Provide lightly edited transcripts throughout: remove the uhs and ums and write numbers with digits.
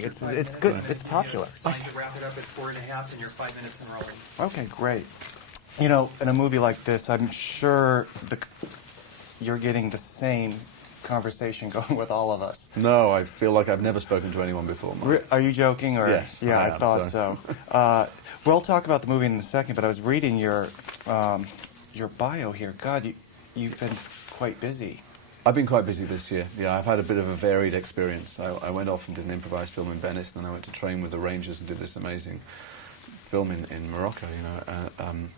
talking. It's good. It's popular. It's fine to wrap it up at 4.5 and you're 5 minutes and rolling. Okay, great. You know, in a movie like this, I'm sure you're getting the same conversation going with all of us. No, I feel like I've never spoken to anyone before, Mike. Are you joking? Or? Yes, Yeah, I I am, thought so. We'll talk about the movie in a second, but I was reading your bio here. God, you've been quite busy. I've been quite busy this year. Yeah, I've had a bit of a varied experience. I went off and did an improvised film in Venice, and then I went to train with the Rangers and did this amazing film in Morocco, you know.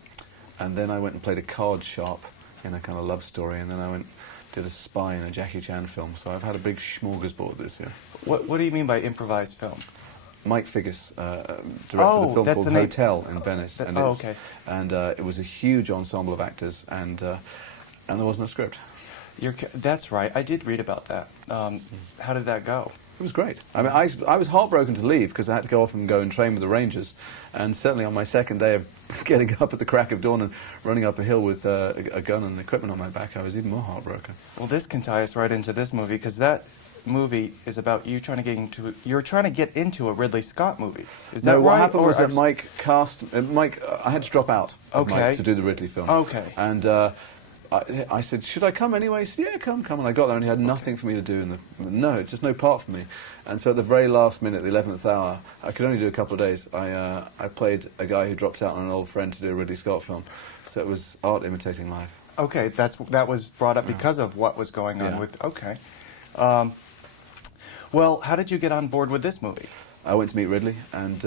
And then I went and played a card sharp in a kind of love story, and then I went did a spy in a Jackie Chan film. So I've had a big smorgasbord this year. What do you mean by improvised film? Mike Figgis directed a film called Hotel in Venice, and it was a huge ensemble of actors, and there wasn't a script. That's right. I did read about that. How did that go? It was great. I mean, I was heartbroken to leave because I had to go off and go and train with the Rangers. And certainly on my second day of getting up at the crack of dawn and running up a hill with a gun and equipment on my back, I was even more heartbroken. Well, this can tie us right into this movie, because that movie is about you trying to get into. You're trying to get into a Ridley Scott movie. Is that right? No, what happened was that Mike cast. I had to drop out of Mike to do the Ridley film. Okay. And I said, should I come anyway? He said, yeah, come. And I got there and he had nothing for me to do. Just no part for me. And so at the very last minute, the 11th hour, I could only do a couple of days. I played a guy who drops out on an old friend to do a Ridley Scott film. So it was art imitating life. Okay, that was brought up because of what was going on with... Okay. Well, how did you get on board with this movie? I went to meet Ridley and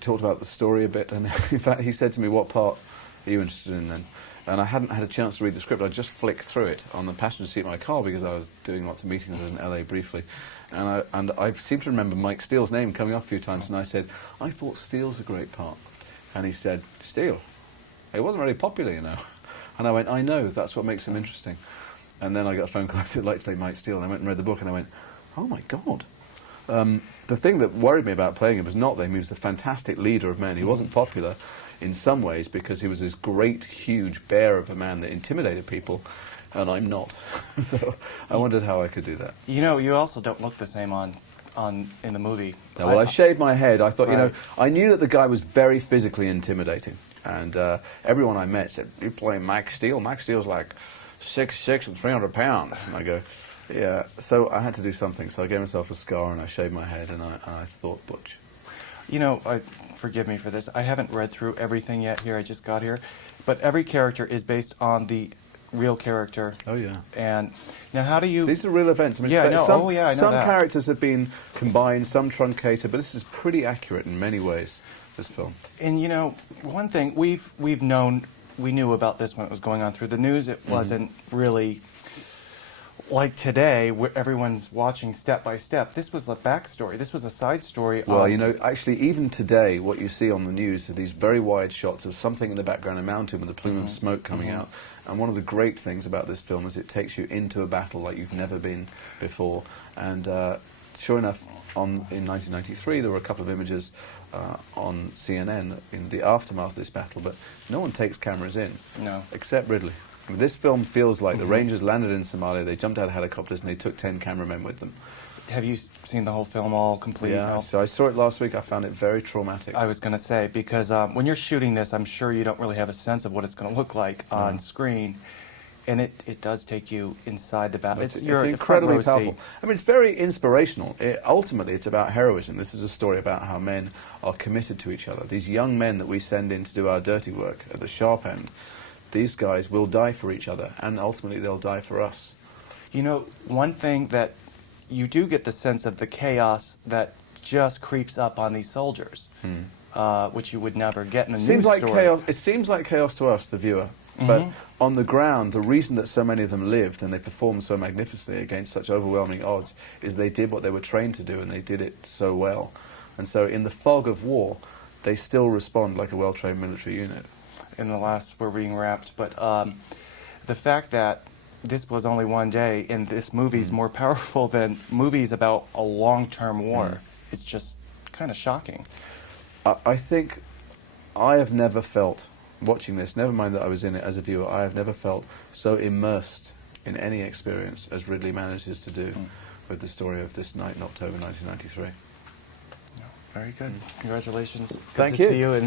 talked about the story a bit. And in fact, he said to me, what part are you interested in then? And I hadn't had a chance to read the script. I just flicked through it on the passenger seat of my car because I was doing lots of meetings in LA briefly. And I seem to remember Mike Steele's name coming up a few times, and I said, I thought Steele's a great part. And he said, Steele? He wasn't very popular, you know. And I went, I know, that's what makes him interesting. And then I got a phone call, I said, I'd like to play Mike Steele. And I went and read the book, and I went, oh my God. The thing that worried me about playing him was not that he was a fantastic leader of men. He wasn't popular in some ways because he was this great, huge bear of a man that intimidated people, and I'm not. So I wondered how I could do that. You know, you also don't look the same in the movie. No, well, I shaved my head. I thought, I knew that the guy was very physically intimidating, and everyone I met said, you play Mike Steele? Mike Steele's like 6'6" and 300 pounds. And I go, yeah. So I had to do something. So I gave myself a scar and I shaved my head, and I thought Butch. You know, forgive me for this. I haven't read through everything yet here. I just got here. But every character is based on the real character. Oh, yeah. And now how do you... These are real events. I mean, I know. I know some that. characters have been combined, some truncated, but this is pretty accurate in many ways, this film. And, you know, one thing, we knew about this when it was going on through the news. It wasn't really... like today, where everyone's watching step by step. This was the backstory. This was a side story. Well, you know, actually, even today, what you see on the news are these very wide shots of something in the background, a mountain with a plume of smoke coming out. And one of the great things about this film is it takes you into a battle like you've never been before. And sure enough, in 1993, there were a couple of images on CNN in the aftermath of this battle, but no one takes cameras in, except Ridley. I mean, this film feels like the Rangers landed in Somalia, they jumped out of helicopters, and they took 10 cameramen with them. Have you seen the whole film all complete? Yeah, so I saw it last week. I found it very traumatic. I was going to say, because when you're shooting this, I'm sure you don't really have a sense of what it's going to look like on screen. And it does take you inside the battle. It's incredibly powerful. I mean, it's very inspirational. Ultimately, it's about heroism. This is a story about how men are committed to each other. These young men that we send in to do our dirty work at the sharp end, these guys will die for each other, and ultimately they'll die for us. You know, one thing that you do get the sense of the chaos that just creeps up on these soldiers, which you would never get in a news story. Chaos. It seems like chaos to us, the viewer, but on the ground, the reason that so many of them lived and they performed so magnificently against such overwhelming odds is they did what they were trained to do, and they did it so well. And so in the fog of war, they still respond like a well-trained military unit. In the last, we're being wrapped, but the fact that this was only one day and this movie's more powerful than movies about a long-term war, it's just kind of shocking. I think I have never felt, watching this, never mind that I was in it as a viewer, I have never felt so immersed in any experience as Ridley manages to do with the story of this night in October 1993. Very good. Congratulations. Good Thank to you. see you. And